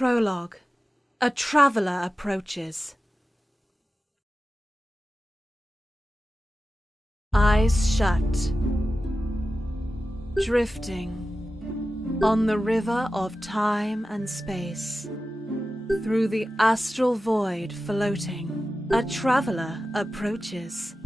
Prologue. A traveller approaches. Eyes shut. Drifting on the river of time and space. Through the astral void floating, a traveller approaches.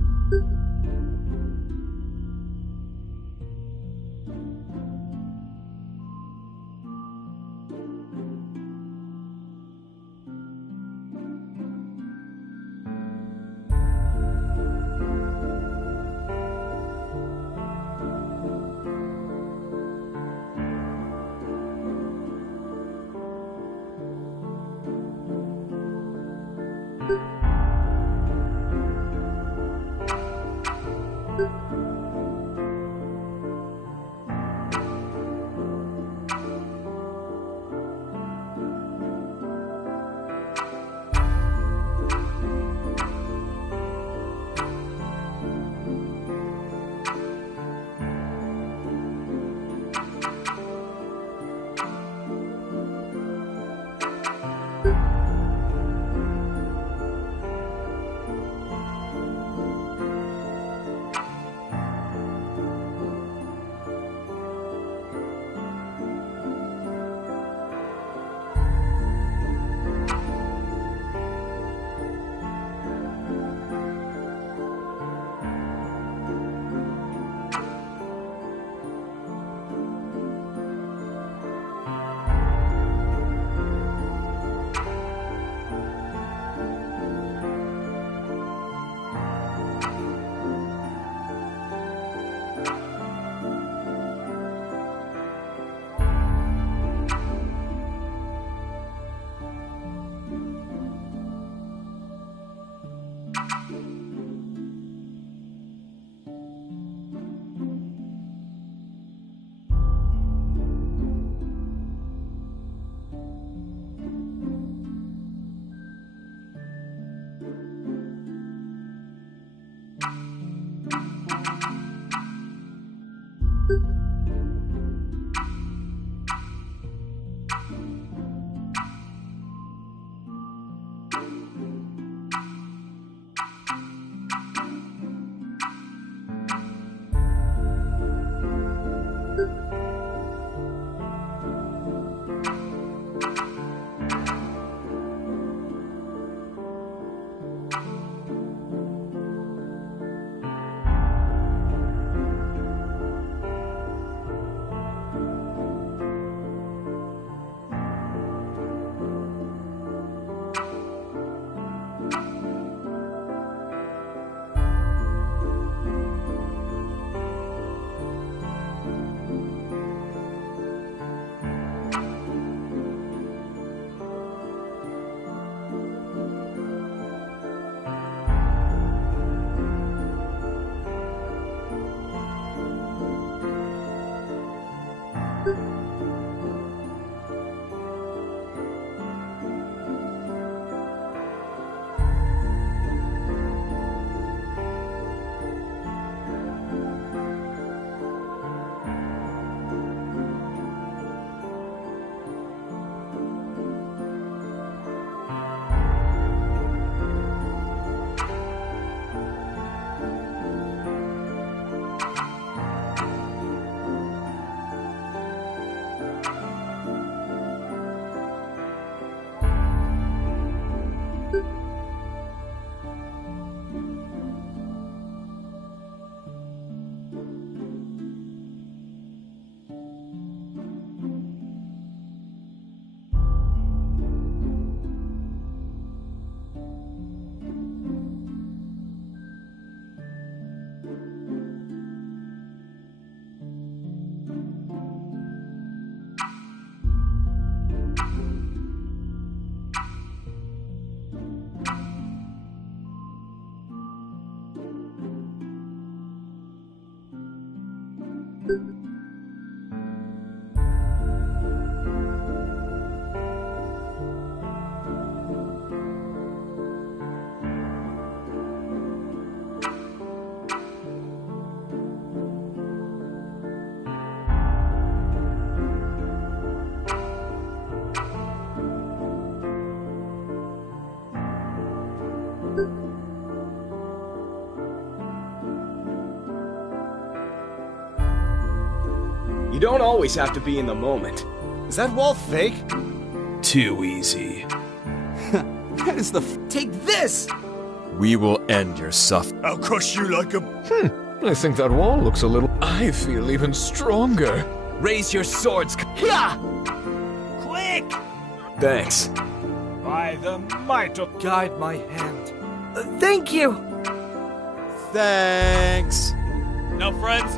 You don't always have to be in the moment. Is that wall fake? Too easy. That is the Take this! We will end your suffering. I'll crush you like a... I think that wall looks a little... I feel even stronger. Raise your swords. Yeah! Quick! Thanks. By the might of... Guide my hand. Thank you! Thanks. Now, friends,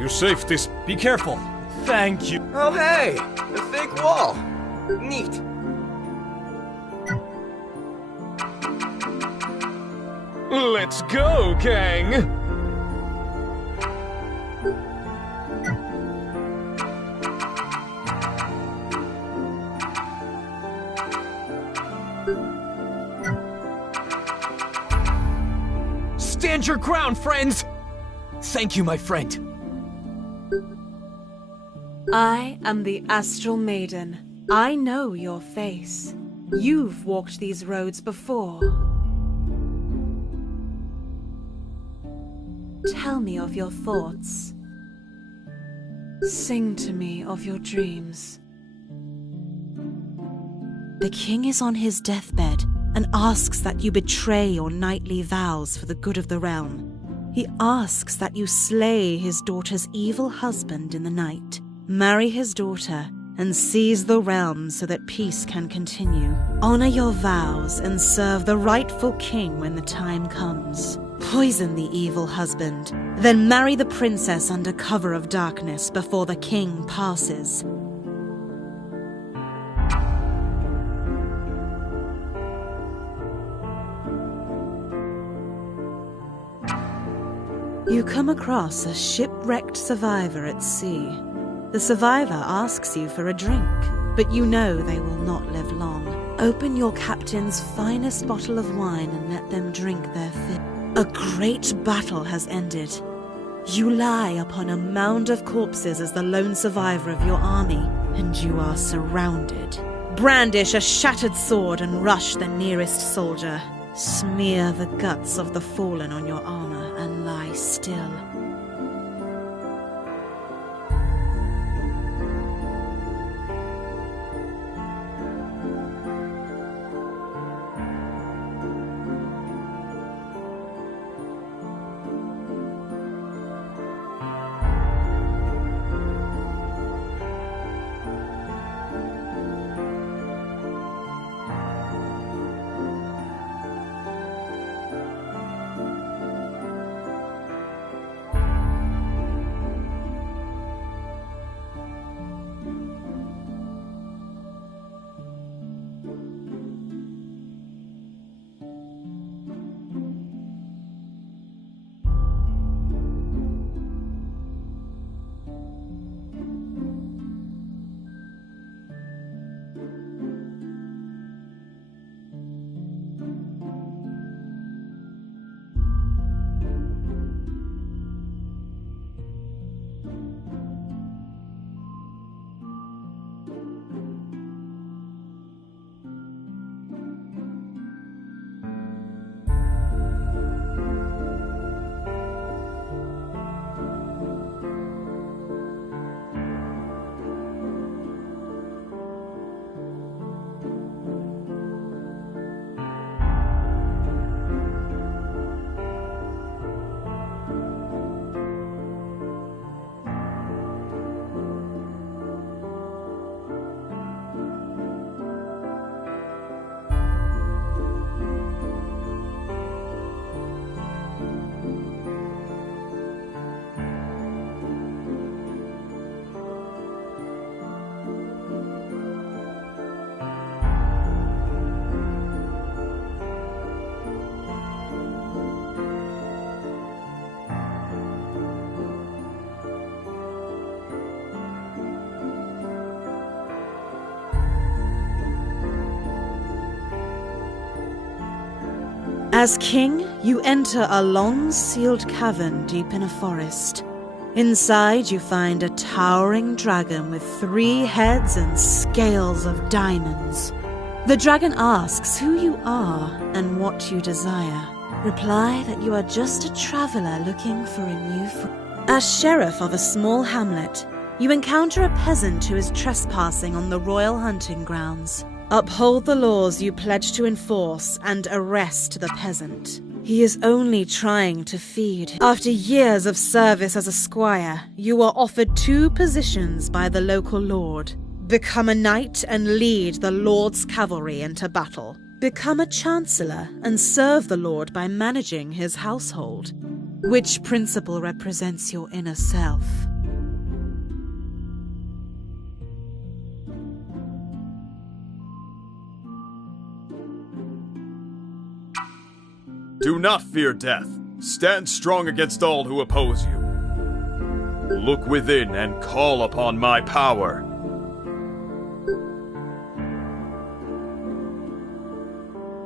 Your safety's... be careful. Thank you. Oh hey, a fake wall. Neat. Let's go, gang! Stand your ground, friends! Thank you, my friend. I am the Astral Maiden. I know your face. You've walked these roads before. Tell me of your thoughts. Sing to me of your dreams. The king is on his deathbed and asks that you betray your knightly vows for the good of the realm. He asks that you slay his daughter's evil husband in the night, marry his daughter, and seize the realm so that peace can continue. Honor your vows and serve the rightful king when the time comes. Poison the evil husband, then marry the princess under cover of darkness before the king passes. You come across a shipwrecked survivor at sea. The survivor asks you for a drink, but you know they will not live long. Open your captain's finest bottle of wine and let them drink their fill. A great battle has ended. You lie upon a mound of corpses as the lone survivor of your army, and you are surrounded. Brandish a shattered sword and rush the nearest soldier. Smear the guts of the fallen on your armor and lie still. As king, you enter a long sealed cavern deep in a forest. Inside you find a towering dragon with 3 heads and scales of diamonds. The dragon asks who you are and what you desire. Reply that you are just a traveler looking for a new friend. As sheriff of a small hamlet, you encounter a peasant who is trespassing on the royal hunting grounds. Uphold the laws you pledge to enforce and arrest the peasant. He is only trying to feed. After years of service as a squire, you are offered 2 positions by the local lord. Become a knight and lead the lord's cavalry into battle. Become a chancellor and serve the lord by managing his household. Which principle represents your inner self? Do not fear death. Stand strong against all who oppose you. Look within and call upon my power.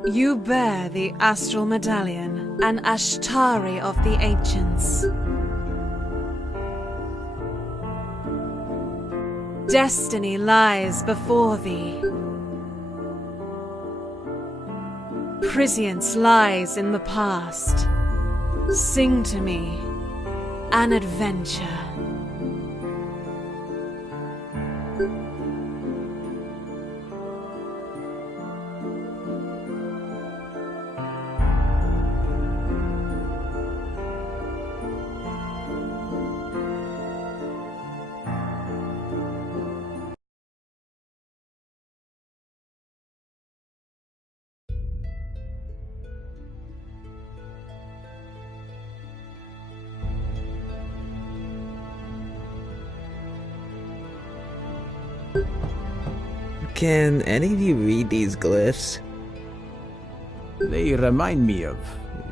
You bear the Astral Medallion, an Ashtari of the Ancients. Destiny lies before thee. Prescience lies in the past. Sing to me an adventure. Can any of you read these glyphs? They remind me of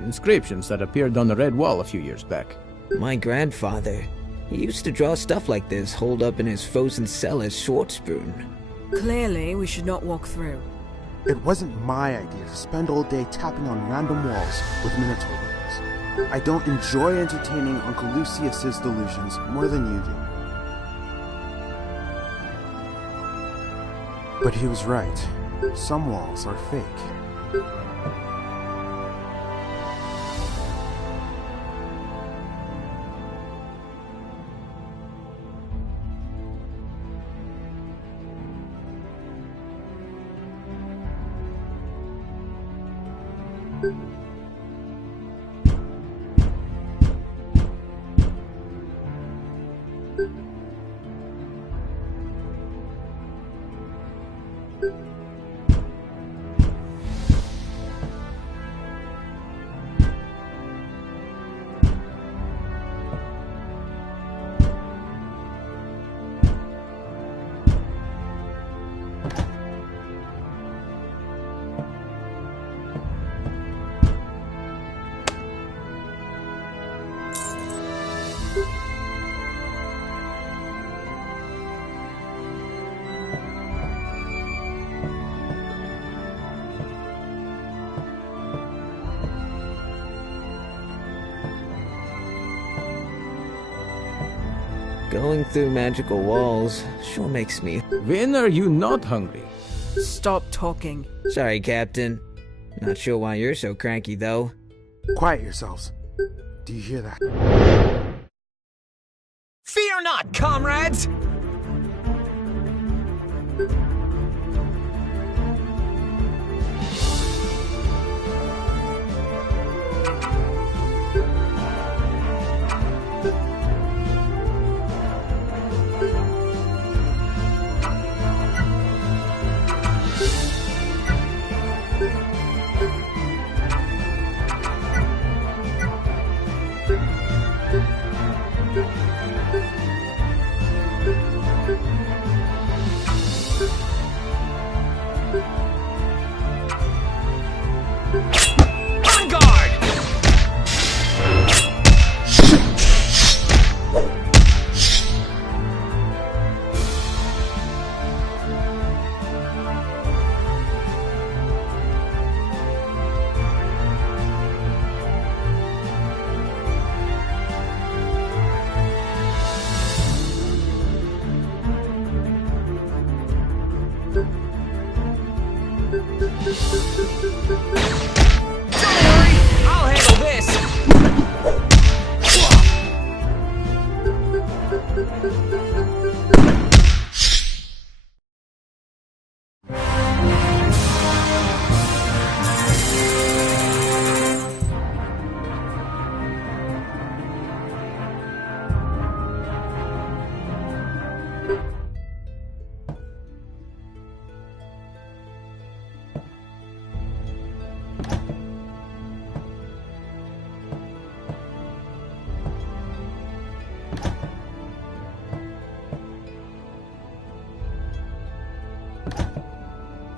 inscriptions that appeared on the Red Wall a few years back. My grandfather, he used to draw stuff like this holed up in his frozen cell as short spoon. Clearly, we should not walk through. It wasn't my idea to spend all day tapping on random walls with Minotaur runes. I don't enjoy entertaining Uncle Lucius's delusions more than you do. But he was right. Some walls are fake. Going through magical walls sure makes me... When are you not hungry? Stop talking. Sorry, Captain. Not sure why you're so cranky, though. Quiet yourselves. Do you hear that? Fear not, comrades!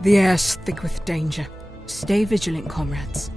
The air's thick with danger. Stay vigilant, comrades.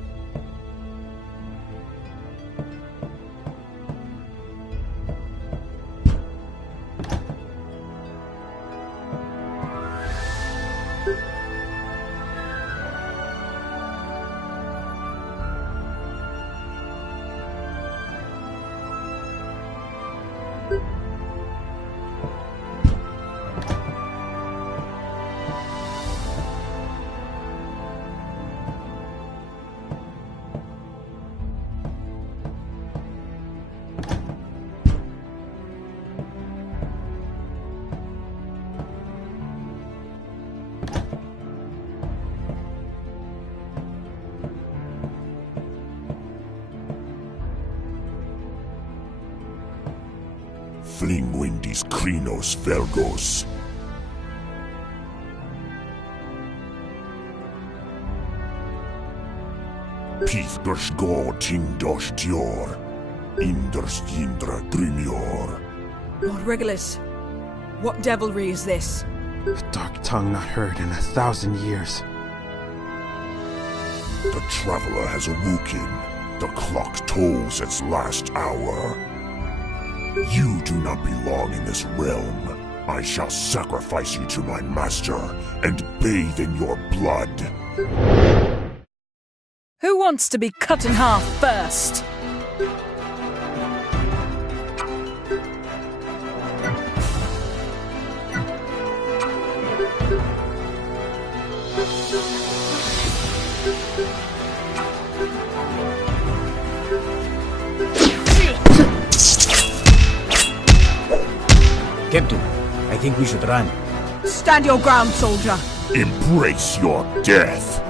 Flingwindis Krinos Velgos. Pithgers go Tingdos Dior. Inders Yindra Grimior. Lord Regulus, what devilry is this? A dark tongue not heard in 1,000 years. The Traveler has awoken. The clock tolls its last hour. You do not belong in this realm. I shall sacrifice you to my master and bathe in your blood. Who wants to be cut in half first? Captain, I think we should run. Stand your ground, soldier. Embrace your death.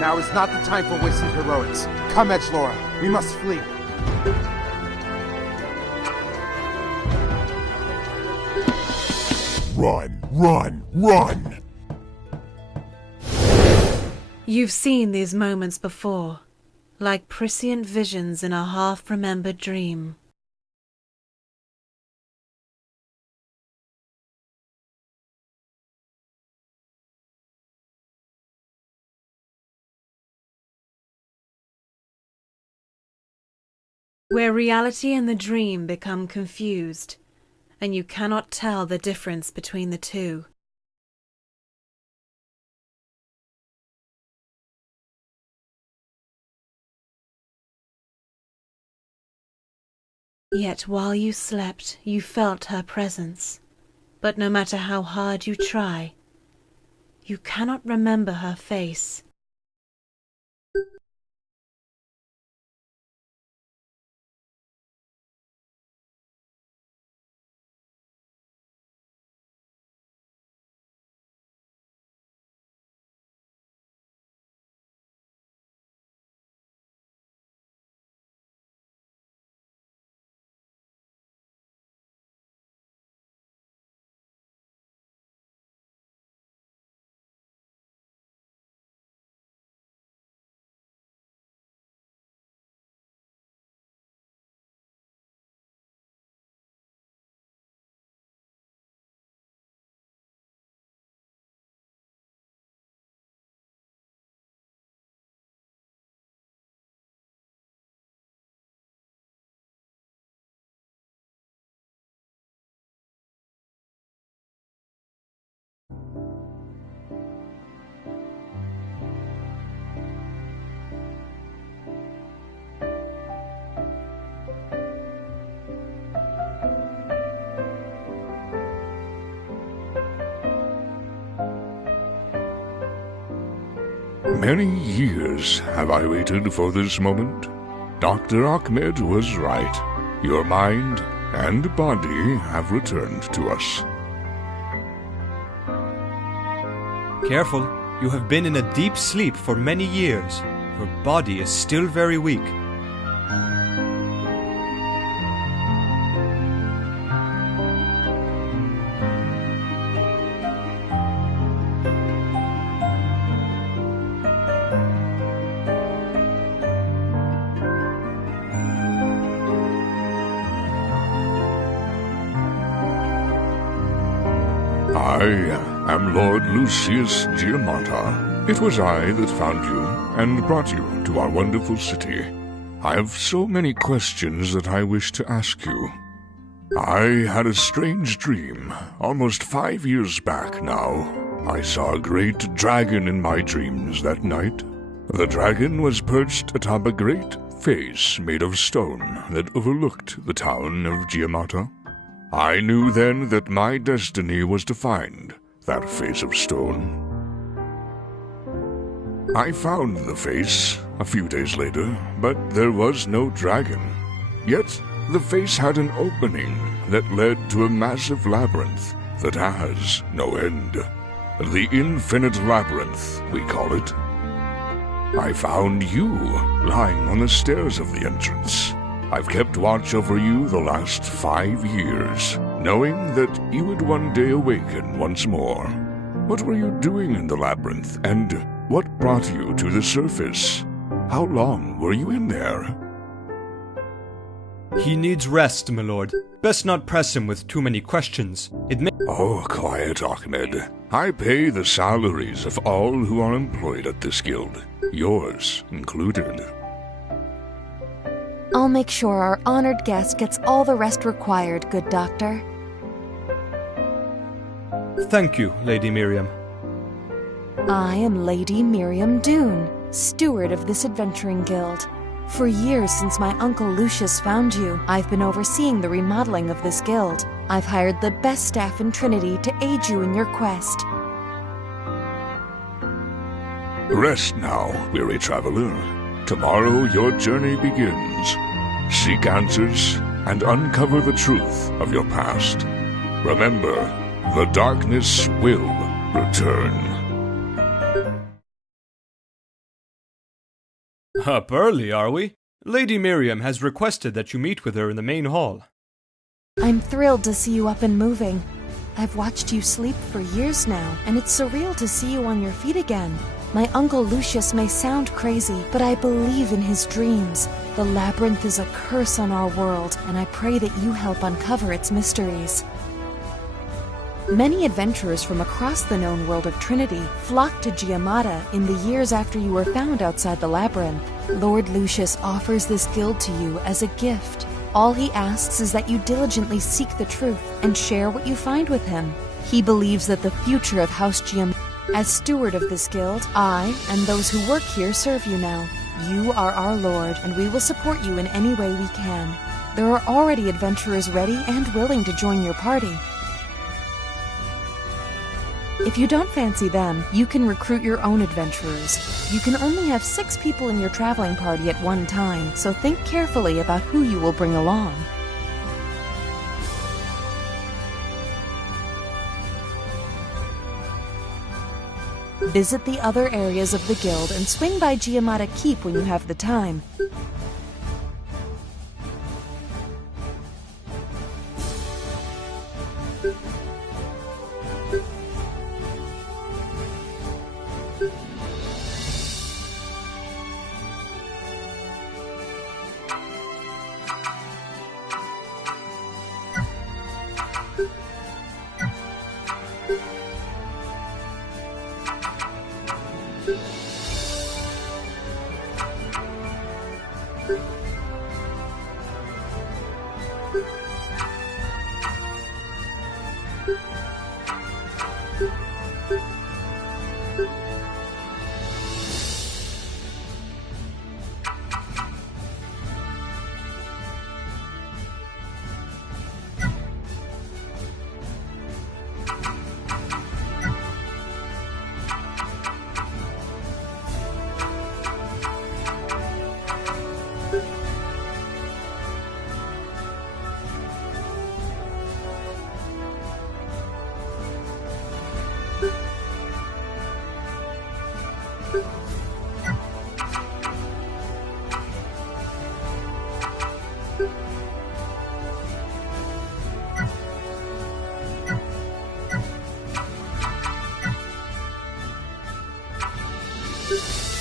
Now is not the time for wasted heroics. Come, Edgelora, we must flee. Run, run, run! You've seen these moments before, like prescient visions in a half-remembered dream. Where reality and the dream become confused, and you cannot tell the difference between the two. Yet while you slept, you felt her presence. But no matter how hard you try, you cannot remember her face. Many years have I waited for this moment. Dr. Ahmed was right. Your mind and body have returned to us. Careful, you have been in a deep sleep for many years. Your body is still very weak. I am Lord Lucius Giamata. It was I that found you and brought you to our wonderful city. I have so many questions that I wish to ask you. I had a strange dream almost 5 years back now. I saw a great dragon in my dreams that night. The dragon was perched atop a great face made of stone that overlooked the town of Giamata. I knew then that my destiny was to find that face of stone. I found the face a few days later, but there was no dragon. Yet the face had an opening that led to a massive labyrinth that has no end. The Infinite Labyrinth, we call it. I found you lying on the stairs of the entrance. I've kept watch over you the last 5 years, knowing that you would one day awaken once more. What were you doing in the labyrinth, and what brought you to the surface? How long were you in there? He needs rest, my lord. Best not press him with too many questions. Oh, quiet, Ahmed. I pay the salaries of all who are employed at this guild, yours included. I'll make sure our honored guest gets all the rest required, good doctor. Thank you, Lady Miriam. I am Lady Miriam Dune, steward of this adventuring guild. For years since my uncle Lucius found you, I've been overseeing the remodeling of this guild. I've hired the best staff in Trinity to aid you in your quest. Rest now, weary traveler. Tomorrow your journey begins. Seek answers and uncover the truth of your past. Remember, the darkness will return. Up early, are we? Lady Miriam has requested that you meet with her in the main hall. I'm thrilled to see you up and moving. I've watched you sleep for years now, and it's surreal to see you on your feet again. My uncle Lucius may sound crazy, but I believe in his dreams. The labyrinth is a curse on our world, and I pray that you help uncover its mysteries. Many adventurers from across the known world of Trinity flocked to Giamata in the years after you were found outside the labyrinth. Lord Lucius offers this guild to you as a gift. All he asks is that you diligently seek the truth and share what you find with him. He believes that the future of House Giamata. As steward of this guild, I and those who work here serve you now. You are our lord, and we will support you in any way we can. There are already adventurers ready and willing to join your party. If you don't fancy them, you can recruit your own adventurers. You can only have 6 people in your traveling party at one time, so think carefully about who you will bring along. Visit the other areas of the guild and swing by Giamata Keep when you have the time.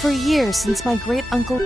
For years since my great-uncle...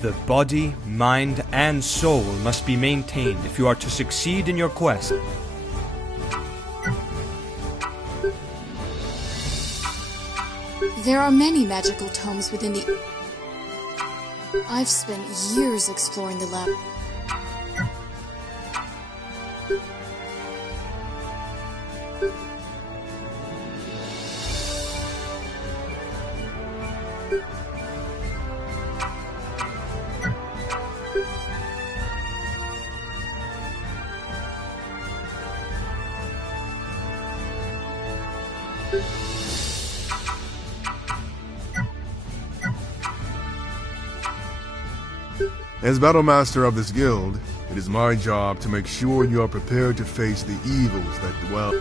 The body, mind, and soul must be maintained if you are to succeed in your quest. There are many magical tomes within the... I've spent years exploring the lab. As Battlemaster of this guild, it is my job to make sure you are prepared to face the evils that dwell.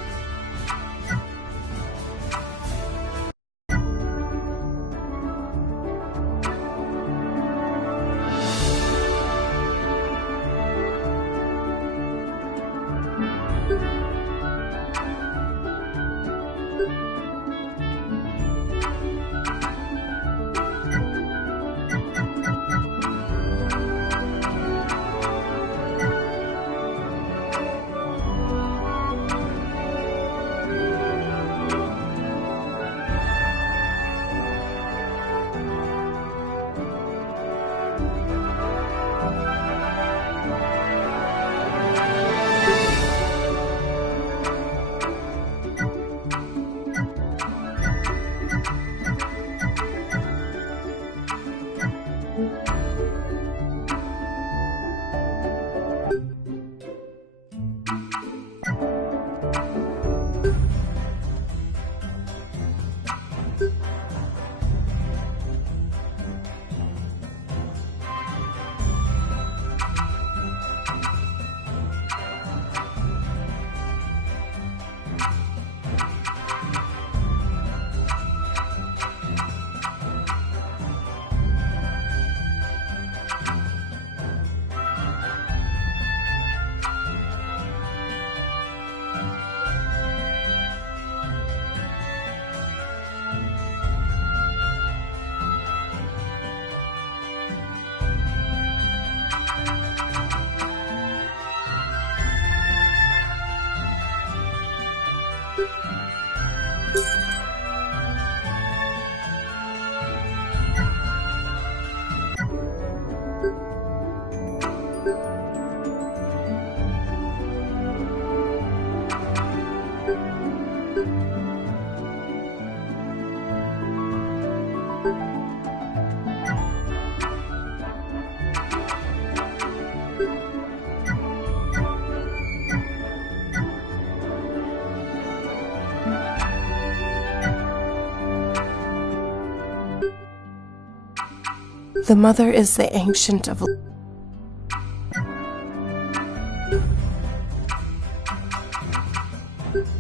The mother is the ancient of...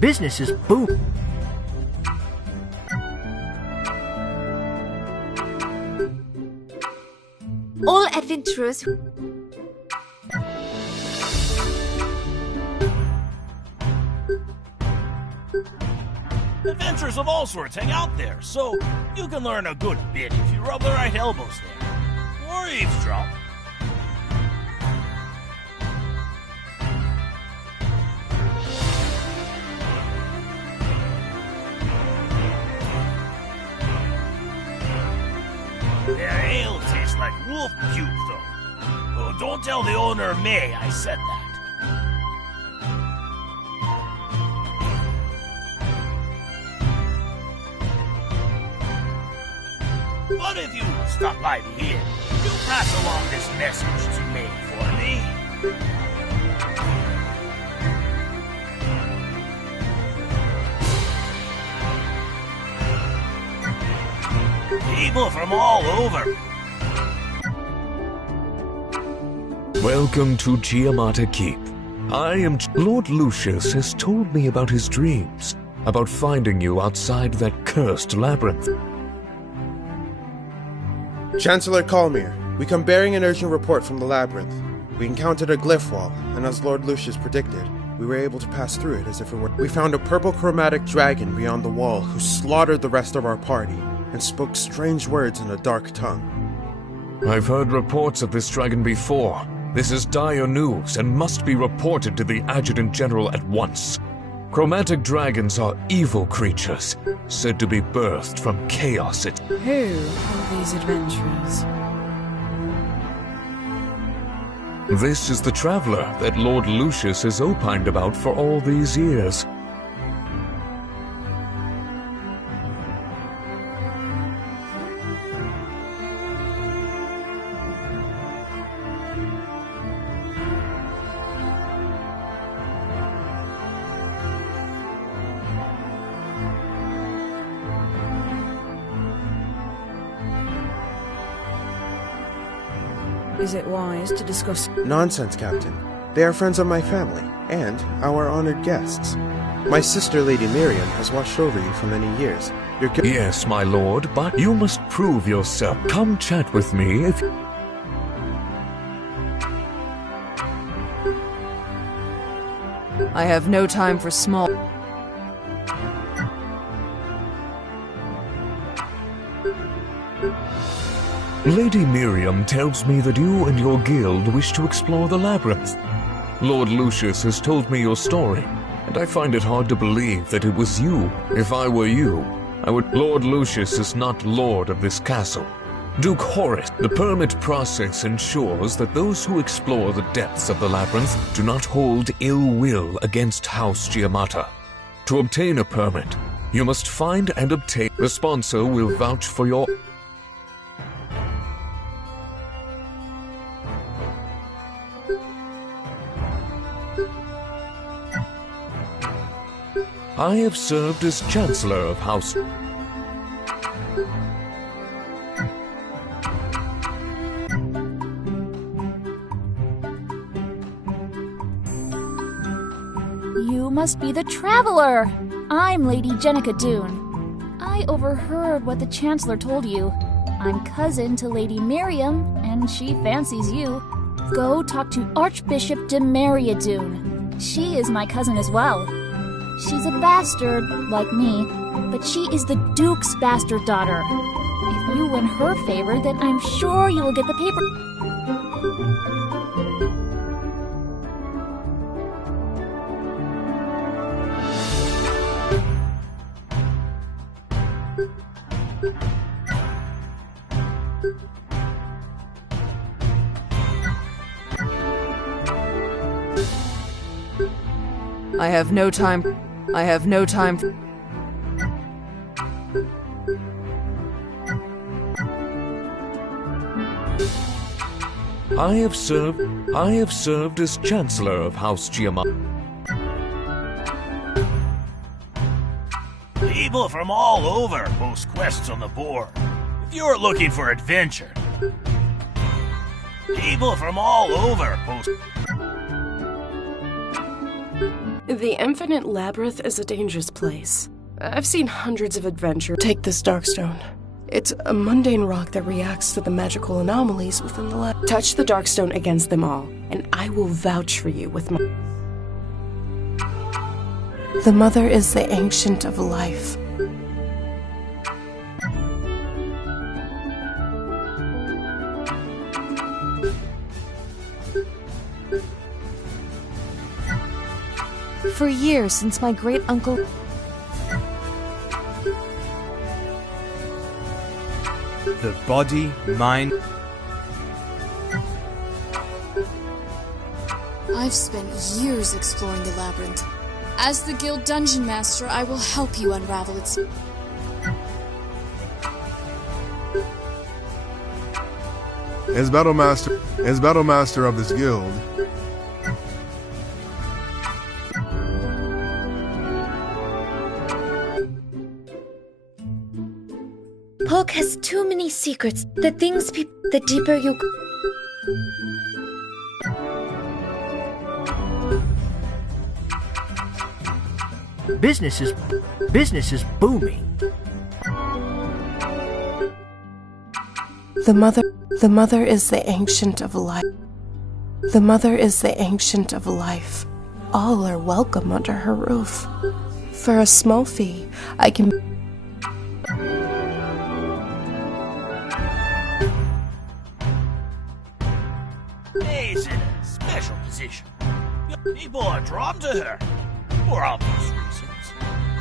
Business is boom. All adventurers... Adventurers of all sorts hang out there, so you can learn a good bit if you rub the right elbows there. Or eavesdrop. Their ale tastes like wolf puke, though. Oh, don't tell the owner of May I said that. But if you stop by the inn, do pass along this message to May for me. People from all over. Welcome to Giamata Keep. Lord Lucius has told me about his dreams, about finding you outside that cursed labyrinth. Chancellor Calmir, we come bearing an urgent report from the labyrinth. We encountered a glyph wall, and as Lord Lucius predicted, we were able to pass through it as if it were... We found a purple chromatic dragon beyond the wall who slaughtered the rest of our party. and spoke strange words in a dark tongue. I've heard reports of this dragon before. This is dire news and must be reported to the Adjutant General at once. Chromatic dragons are evil creatures, said to be birthed from chaos. Who are these adventurers? This is the traveler that Lord Lucius has opined about for all these years. Is it wise to discuss? Nonsense, Captain. They are friends of my family, and our honored guests. My sister, Lady Miriam, has watched over you for many years. Yes, my lord, but you must prove yourself. Come chat with me if... I have no time for small... Lady Miriam tells me that you and your guild wish to explore the labyrinth. Lord Lucius has told me your story, and I find it hard to believe that it was you. If I were you, I would... Lord Lucius is not lord of this castle. Duke Horace. The permit process ensures that those who explore the depths of the labyrinth do not hold ill will against House Giamata. To obtain a permit, you must find and obtain... The sponsor will vouch for your... I have served as Chancellor of House... You must be the traveler! I'm Lady Jenica Dune. I overheard what the Chancellor told you. I'm cousin to Lady Miriam, and she fancies you. Go talk to Archbishop Demaria Dune. She is my cousin as well. She's a bastard, like me, but she is the Duke's bastard daughter. If you win her favor, then I'm sure you will get the paper... I have no time. I have no time. I have served as Chancellor of House Giamata. People from all over post quests on the board. If you're looking for adventure, people from all over post... The Infinite Labyrinth is a dangerous place. I've seen hundreds of adventurers take this Darkstone. It's a mundane rock that reacts to the magical anomalies within the lab. Touch the Darkstone against them all, and I will vouch for you with my... The Mother is the Ancient of Life. For years since my great-uncle... The body, mind... I've spent years exploring the labyrinth. As the guild dungeon master, I will help you unravel its... As battle master of this guild, Polk has too many secrets. The deeper you... Business is booming. The Mother is the Ancient of Life. The Mother is the Ancient of Life. All are welcome under her roof. For a small fee, I can... position. People are drawn to her, for obvious reasons.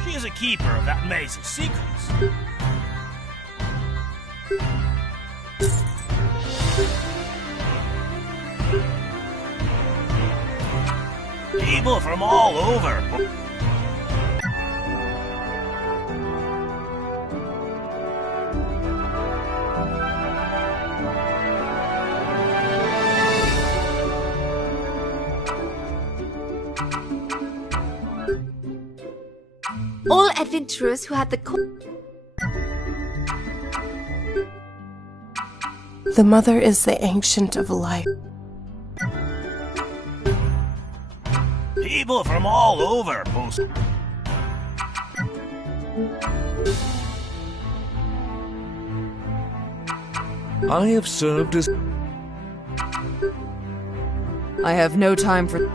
She is a keeper of that maze's secrets. People from all over. All adventurers who had the The mother is the ancient of life. People from all over post. I have served as... I have no time for...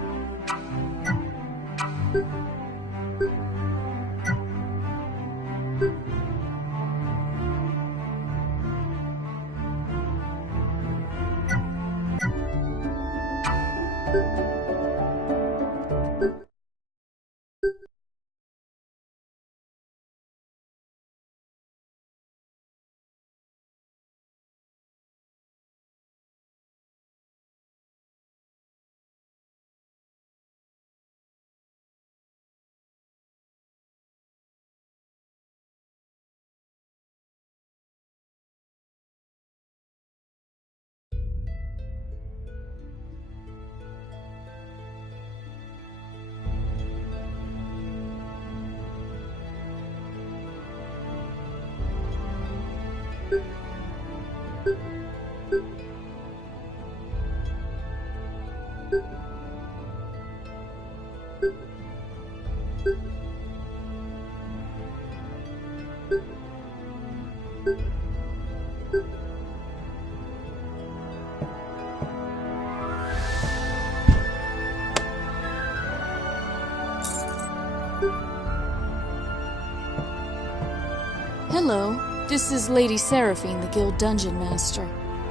Hello, this is Lady Seraphine, the Guild Dungeon Master.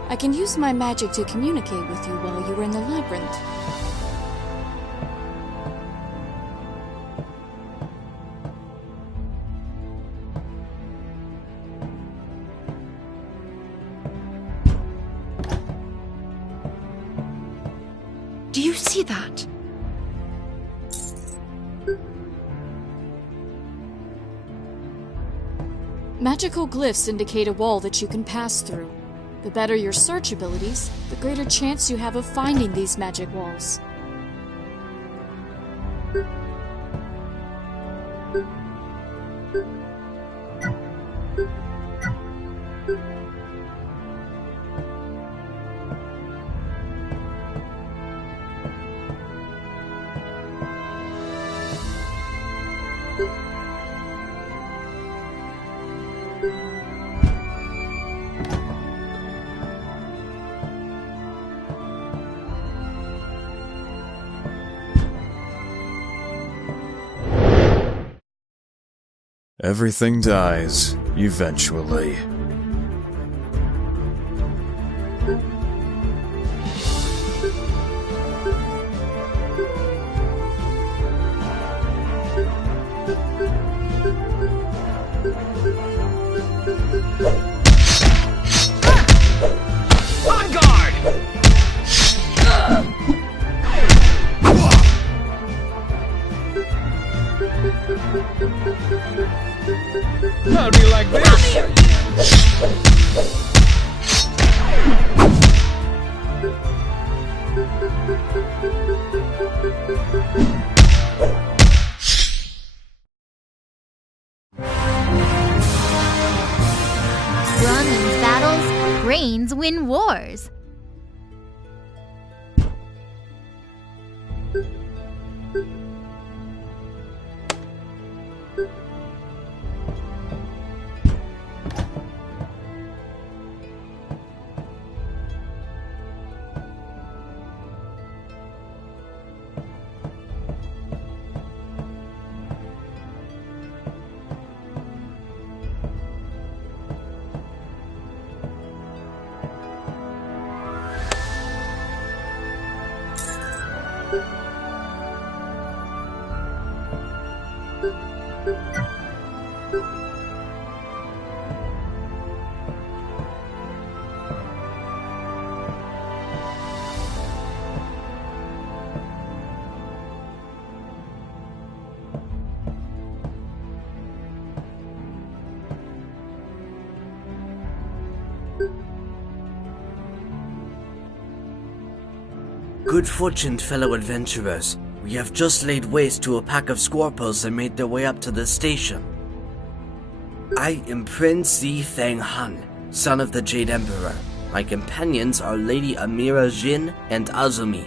I can use my magic to communicate with you while you're in the labyrinth. Do you see that? Magical glyphs indicate a wall that you can pass through. The better your search abilities, the greater chance you have of finding these magic walls. Everything dies, eventually. On guard! How do you like this? Gun wins battles, brains win wars. Good fortune, fellow adventurers. We have just laid waste to a pack of Scorpos that made their way up to the station. I am Prince Zifeng Han, son of the Jade Emperor. My companions are Lady Amira Jin and Azumi.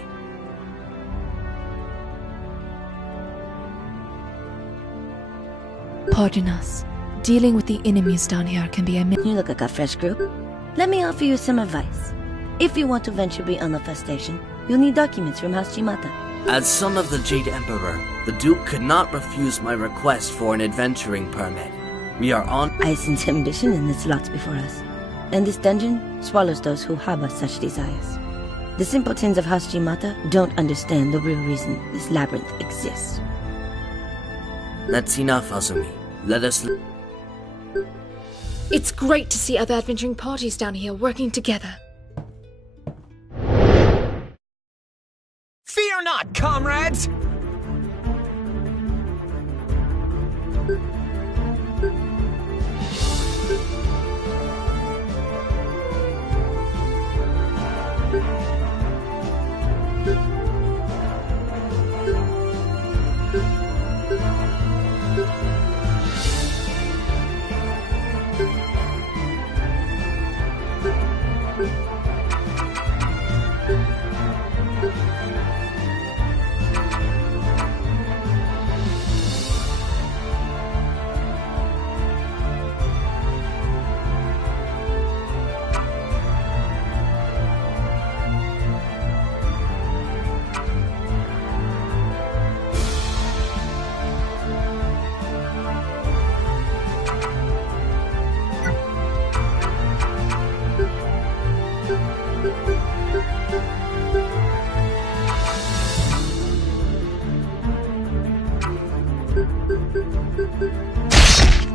Pardon us. Dealing with the enemies down here can be a... You look like a fresh group. Let me offer you some advice. If you want to venture beyond the first station, you'll need documents from House Jimata. As son of the Jade Emperor, the Duke could not refuse my request for an adventuring permit. We are on... I sense ambition in the slots before us, and this dungeon swallows those who harbor such desires. The simpletons of House Jimata don't understand the real reason this labyrinth exists. That's enough, Azumi. Let us... It's great to see other adventuring parties down here working together. Fear not, comrades!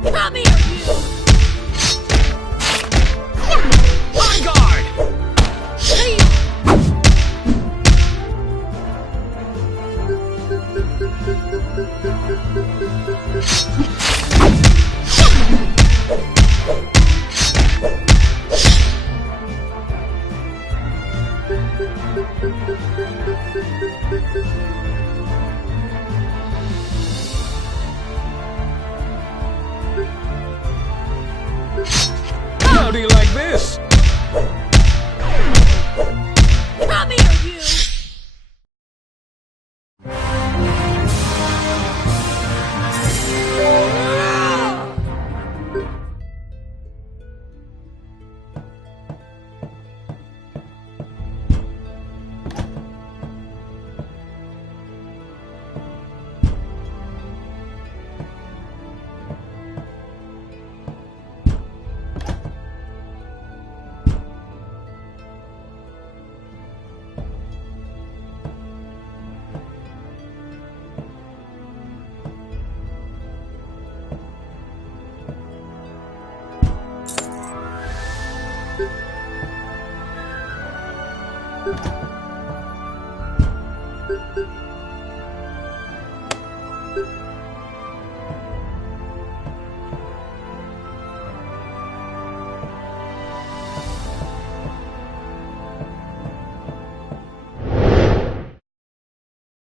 Come here, you! On guard! How do you like this? Come here, you!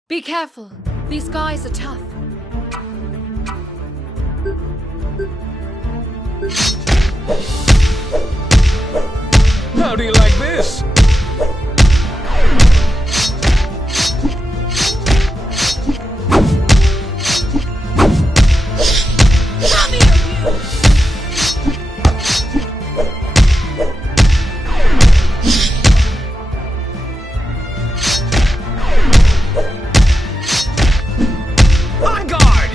Be careful. These guys are tough. How do you like this? Come here, you! On guard!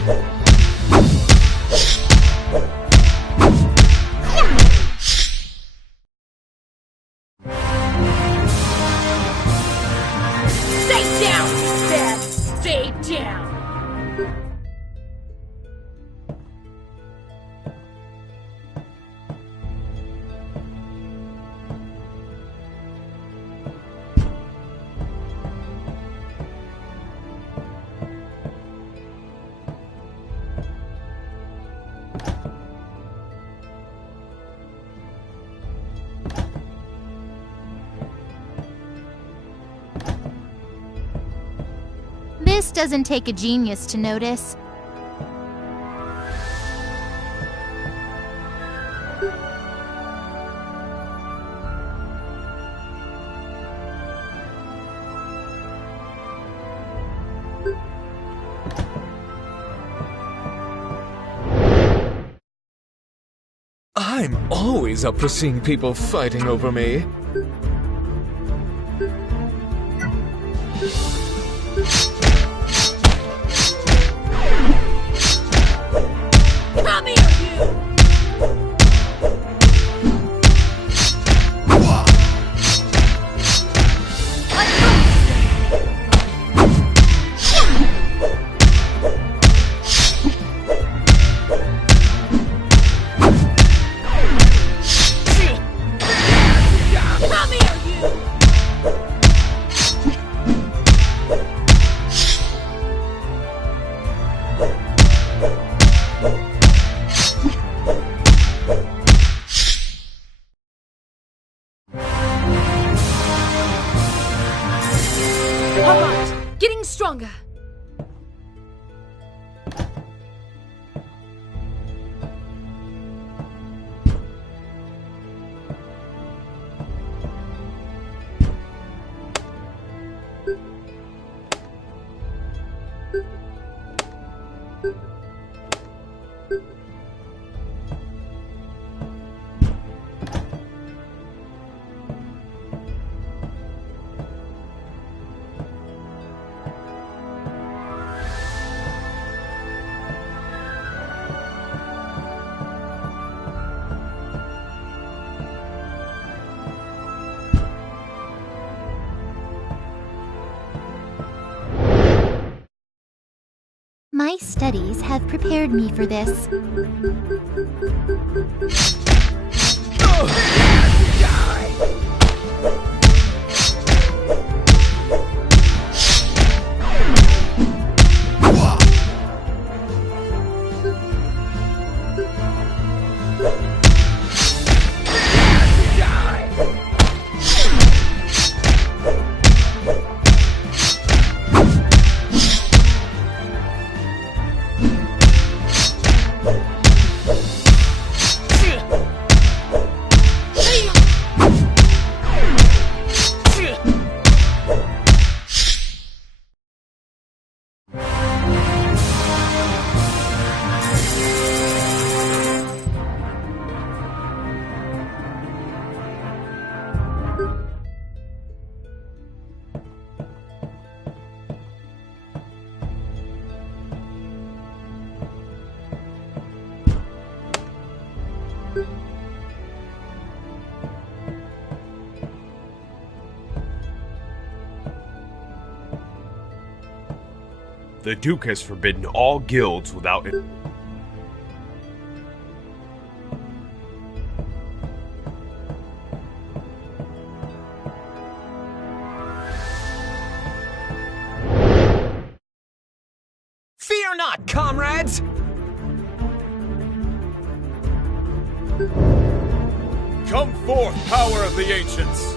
This doesn't take a genius to notice. I'm always up for seeing people fighting over me. Come here, you! Alright, getting stronger. My studies have prepared me for this. The Duke has forbidden all guilds without it. Fear not, comrades! Come forth, power of the ancients!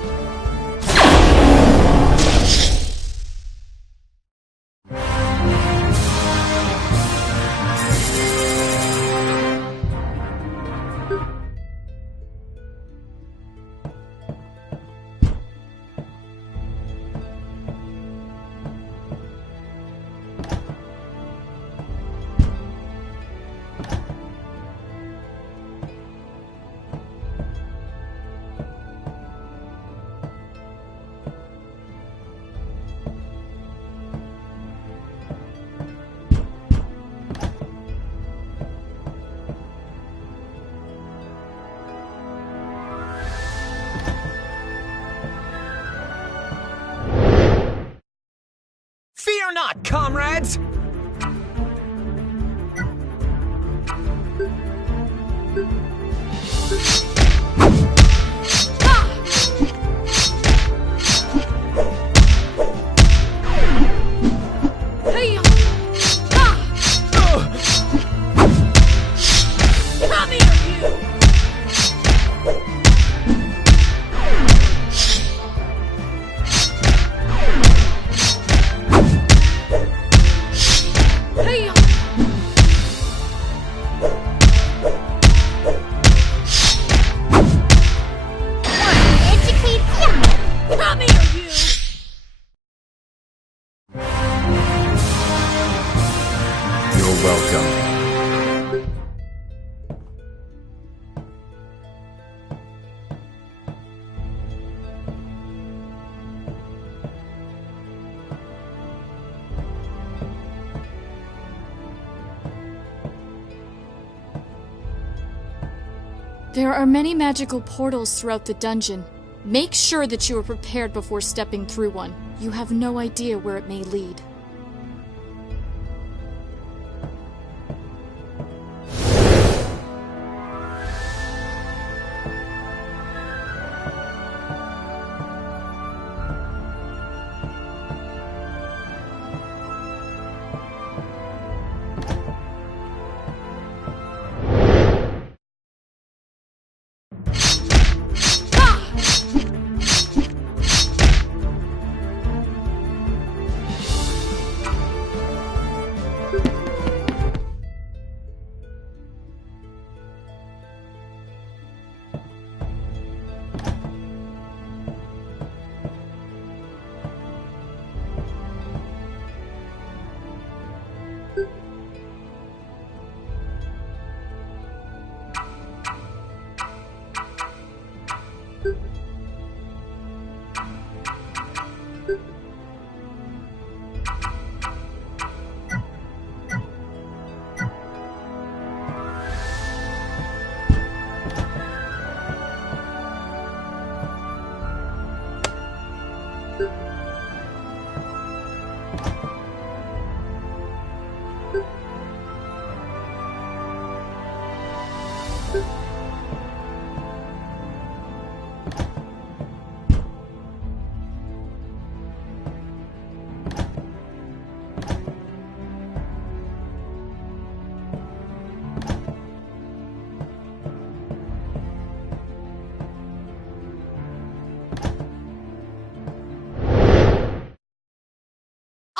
Fear not, comrades! There are many magical portals throughout the dungeon. Make sure that you are prepared before stepping through one. You have no idea where it may lead.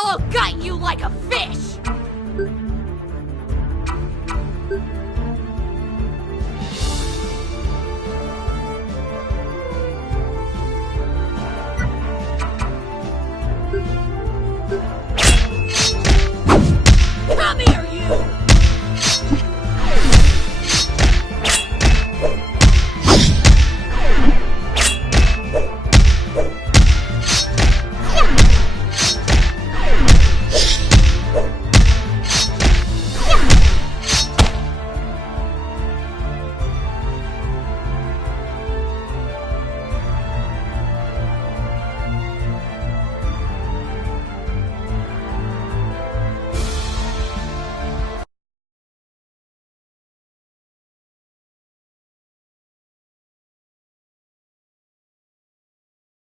I'll gut you like a fish!